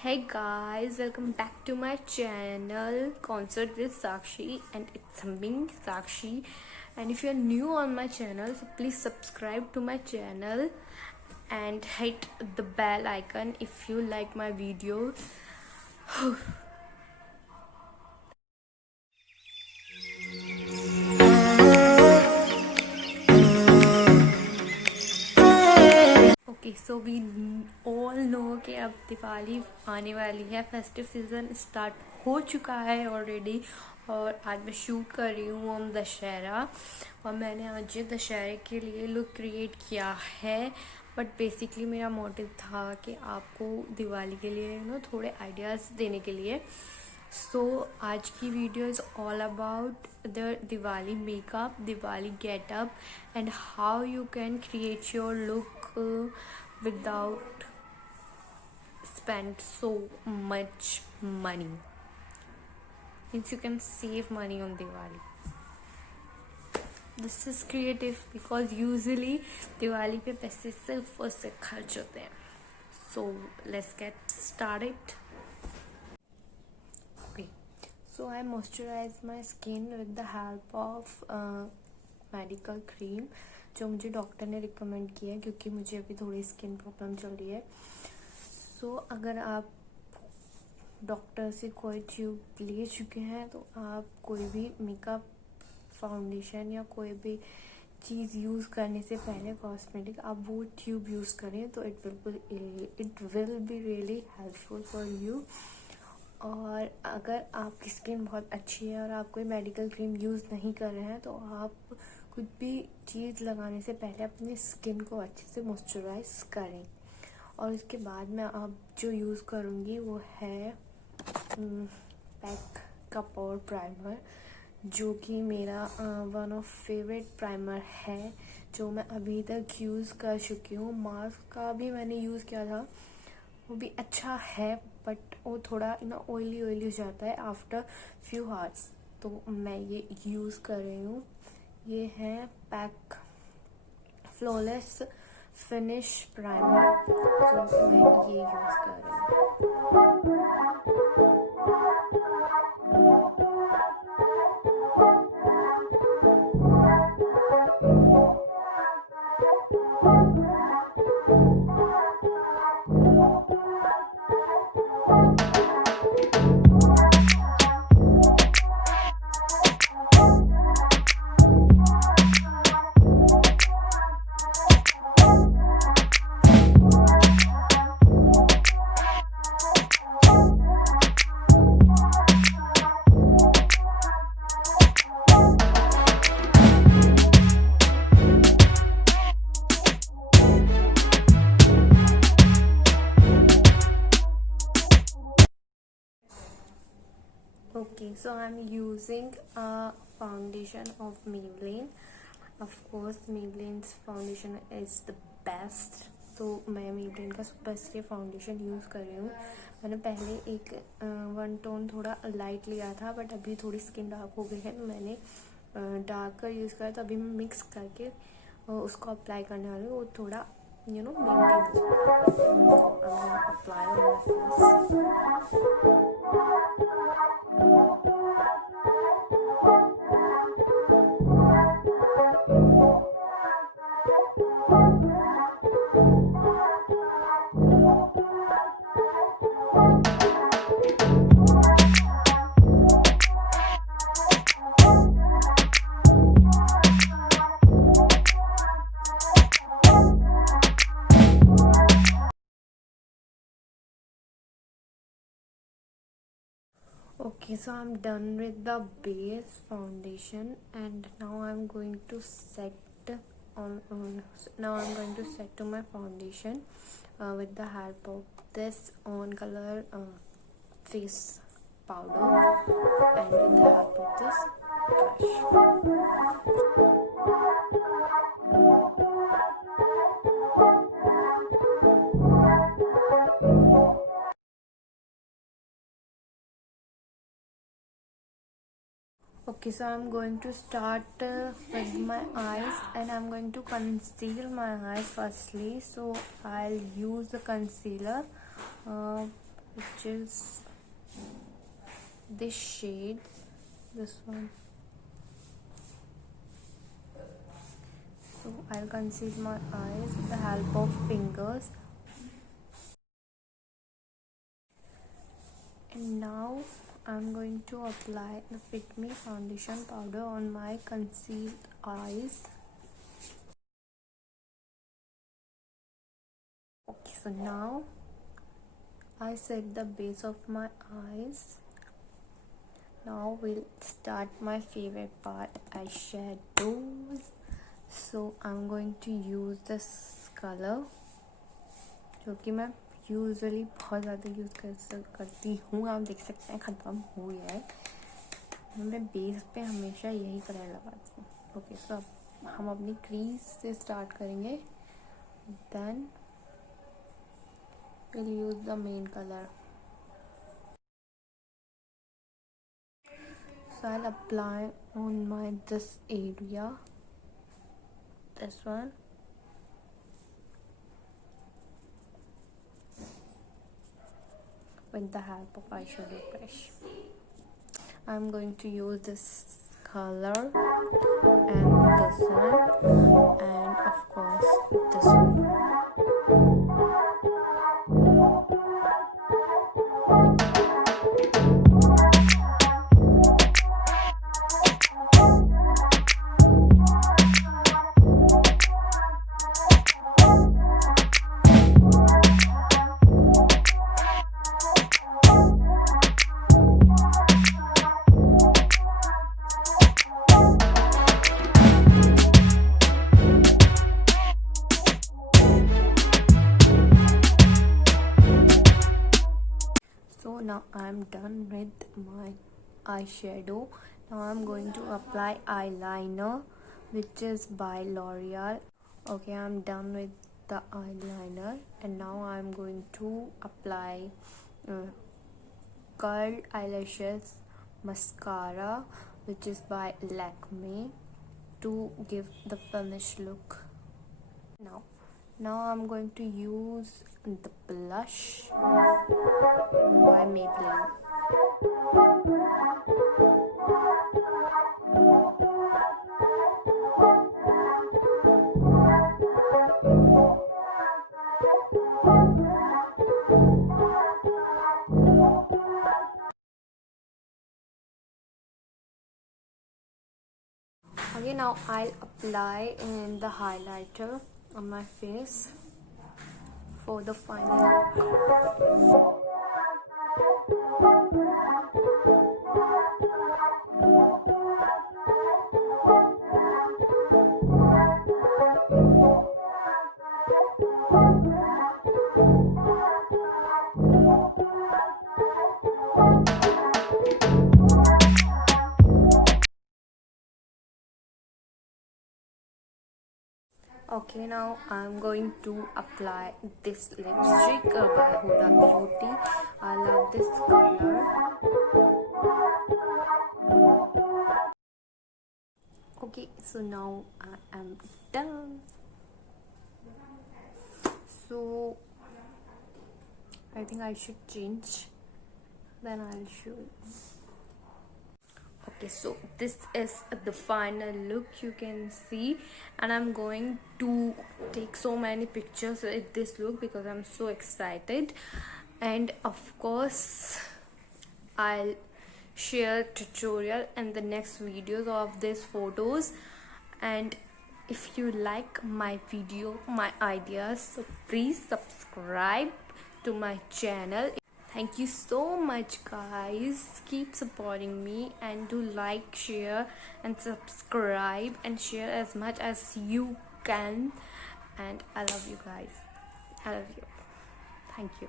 Hey guys, welcome back to my channel Concert with Sakshi, and it's me Sakshi. And if you're new on my channel, so please subscribe to my channel and hit the bell icon if you like my videos. Okay so we all know कि अब दिवाली आने वाली है, festive season start हो चुका है already. और आज मैं शूट कर रही हूँ हम दशहरा, और मैंने आज ये दशहरे के लिए लुक क्रिएट किया है। बट बेसिकली मेरा मोटिव था कि आपको दिवाली के लिए थोड़े आइडियाज़ देने के लिए। सो आज की video is all about the Diwali makeup, Diwali getup, and how you can create your look without spend so much money. Means you can save money on Diwali. This is creative because usually Diwali पे पैसे सिर्फ और सिर्फ खर्च होते हैं. So let's get started. Okay, so I moisturize my skin with the help of medical cream जो मुझे डॉक्टर ने रिकमेंड किया है, क्योंकि मुझे अभी थोड़ी स्किन प्रॉब्लम चल रही है। सो अगर आप डॉक्टर से कोई ट्यूब ले चुके हैं तो आप कोई भी मेकअप, फाउंडेशन या कोई भी चीज़ यूज़ करने से पहले कॉस्मेटिक, आप वो ट्यूब यूज़ करें तो it will be really helpful for you. और अगर आपकी स्किन बहुत अच्छी है और आप कोई मेडिकल क्रीम यूज़ नहीं कर रहे हैं तो आप कुछ भी चीज़ लगाने से पहले अपनी स्किन को अच्छे से मॉइस्चराइज करें। और उसके बाद मैं अब जो यूज़ करूँगी वो है पैक का पावर प्राइमर, जो कि मेरा वन ऑफ फेवरेट प्राइमर है, जो मैं अभी तक यूज़ कर चुकी हूँ। मास्क का भी मैंने यूज़ किया था, वो भी अच्छा है, बट वो थोड़ा ऑयली हो जाता है आफ्टर फ्यू आवर्स। तो मैं ये यूज़ कर रही हूँ, ये है पैक फ्लॉलेस फिनिश प्राइमर, तो मैं ये यूज़ कर रही हूँ। Okay, so I'm using a foundation of Maybelline. Of course, Maybelline's foundation is the best. तो मैं Maybelline का सुपर स्टे फाउंडेशन यूज़ कर रही हूँ। मैंने पहले एक वन टोन थोड़ा लाइट लिया था, बट अभी थोड़ी स्किन डार्क हो गई है तो मैंने डार्कर यूज़ करा। तो अभी मैं मिक्स करके उसको अप्लाई करने वाली हूँ। वो थोड़ा maintain apply on my face. Okay, so I'm done with the base foundation, and now I'm going to set to my foundation with the help of this on color face powder and with the help of this Okay, so I'm going to start with my eyes, and I'm going to conceal my eyes firstly. So I'll use the concealer which is this shade, this one. So I'll conceal my eyes with the help of fingers. And now I'm going to apply the Fit Me foundation powder on my concealed eyes. Okay, so now I set the base of my eyes. Now we'll start my favorite part, eyeshadows. So I'm going to use this color, जो कि मैं usually बहुत ज़्यादा use करती हूँ. आप देख सकते हैं ख़त्म हो गया है. मैं बेस पे हमेशा यही कलर लगाती हूँ. ओके, सो अब हम अपनी क्रीज से स्टार्ट करेंगे. Then will use the main colour. So I'll apply on my this area, this one. With the help of eyeshadow brush, I'm going to use this color and this one, and of course this one. So now I'm done with my eyeshadow. Now I'm going to apply eyeliner, which is by L'Oreal. Okay, I'm done with the eyeliner, and now I'm going to apply curled eyelashes mascara, which is by Lakme, to give the finished look. Now I'm going to use the blush by Maybelline. Okay, now I'll apply in the highlighter on my face for the final look. Okay, now I'm going to apply this lipstick by WOOOW Beauty. I love this color. Okay, so now I am done. So I think I should change, then I'll show you. Okay, so this is the final look, you can see, and I'm going to take so many pictures with this look because I'm so excited. And of course I'll share tutorial and the next videos of these photos. And if you like my video, my ideas, so please subscribe to my channel. Thank you so much, guys. Keep supporting me, and do like, share and subscribe, and share as much as you can. And I love you guys. I love you. Thank you.